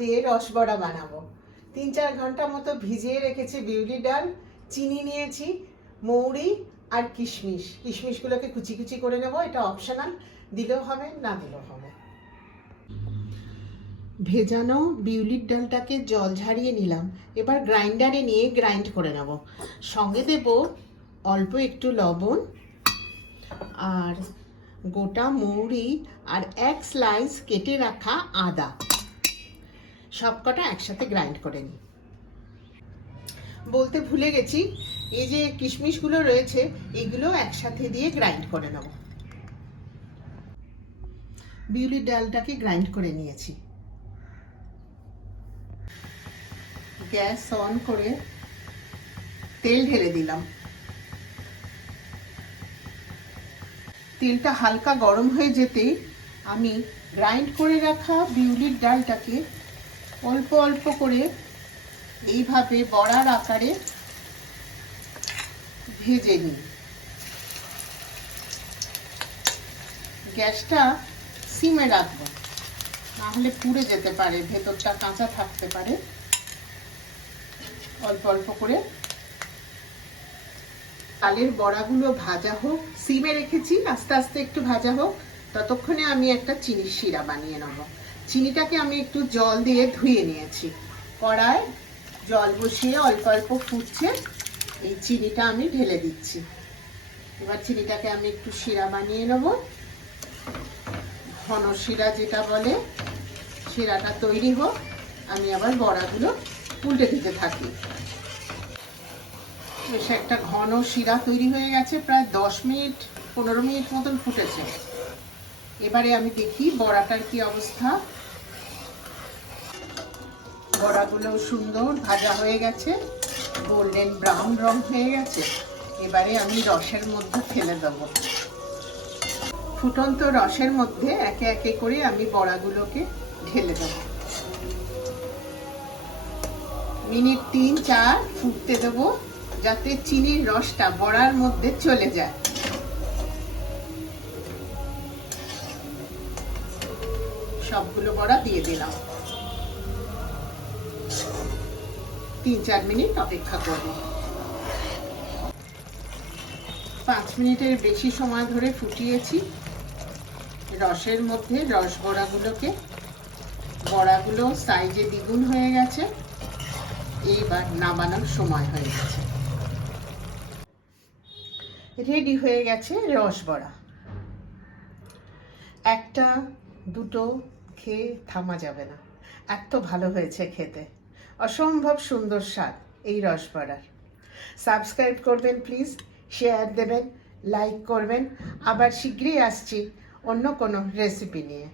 দিয়ে রসবড়া বানাবো। 3-4 ঘন্টা মতো ভিজিয়ে রেখেছি বিউলির ডাল, চিনি নিয়েছি, মৌরি আর কিশমিশ। কিশমিশগুলোকে কুচি কুচি করে নেব, এটা অপশনাল, দিলেও হবে না দিলেও হবে। ভেজানো বিউলির ডালটাকে জল ঝারিয়ে নিলাম, এবার গ্রাইন্ডারে নিয়ে গ্রাইন্ড করে নেব। সঙ্গে দেব অল্প একটু লবণ আর গোটা মৌরি আর 1 স্লাইস কেটে রাখা আদা, সবকটা একসাথে গ্রাইন্ড করে নিই। বলতে ভুলে গেছি, এই যে কিশমিশগুলো রয়েছে এগুলো একসাথে দিয়ে গ্রাইন্ড করে নেব। বিউলির ডালটাকে গ্রাইন্ড করে নিয়েছি। গ্যাস অন করে তেল ঢেলে দিলাম। তেলটা হালকা গরম হয়ে যেতেই আমি গ্রাইন্ড করে রাখা বিউলির ডালটাকে অল্প অল্প করে এইভাবে বড়ার আকারে ভেজে নিই। গ্যাসটা সিমে রাখবো, নাহলে পুড়ে যেতে পারে, ভেতরটা কাঁচা থাকতে পারে। অল্প অল্প করে ডালের বড়াগুলো ভাজা হোক, সিমে রেখেছি, আস্তে আস্তে একটু ভাজা হোক, ততক্ষণে আমি একটা চিনির শিরা বানিয়ে নেব। চিনিটাকে আমি একটু জল দিয়ে ধুয়ে নিয়েছি। কড়ায় জল বসিয়ে অল্প অল্প ফুটছে, এই চিনিটা আমি ঢেলে দিচ্ছি। এবার চিনিটাকে আমি একটু শিরা বানিয়ে নেব, ঘন শিরা যেটা বলে, শিরাটা তৈরি হোক, আমি আবার বড়াগুলো উল্টে দিতে থাকি। বেশ একটা ঘন শিরা তৈরি হয়ে গেছে, প্রায় 10-15 মিনিট মতন ফুটেছে। এবারে আমি দেখি বড়াটার কি অবস্থা। বড়াগুলো সুন্দর ভাজা হয়ে গেছে, গোল্ডেন ব্রাউন রং হয়ে গেছে। এবারে আমি রসের মধ্যে ফেলে দেবো। ফুটন্ত রসের মধ্যে একে একে করে আমি বড়াগুলোকে ঢেলে দেব। মিনিট 3-4 ফুটতে দেবো, যাতে চিনির রসটা বড়ার মধ্যে চলে যায়। সবগুলো বড়া দিয়ে দিলাম। 3-4 মিনিট অপেক্ষা করব। 5 মিনিটের বেশি সময় ধরে ফুটিয়েছি রসের মধ্যে রস বড়াগুলোকে। বড়াগুলো সাইজে দ্বিগুণ হয়ে গেছে, এইবার নামানোর সময় হয়ে গেছে। রেডি হয়ে গেছে রস বড়া। একটা দুটো খেয়ে থামা যাবে না, এত ভালো হয়েছে খেতে। অসম্ভব সুন্দর স্বাদ এই রস বড়ার। সাবস্ক্রাইব করবেন প্লিজ, শেয়ার দেবেন, লাইক করবেন। আবার শীঘ্রই আসছি অন্য কোনো রেসিপি নিয়ে।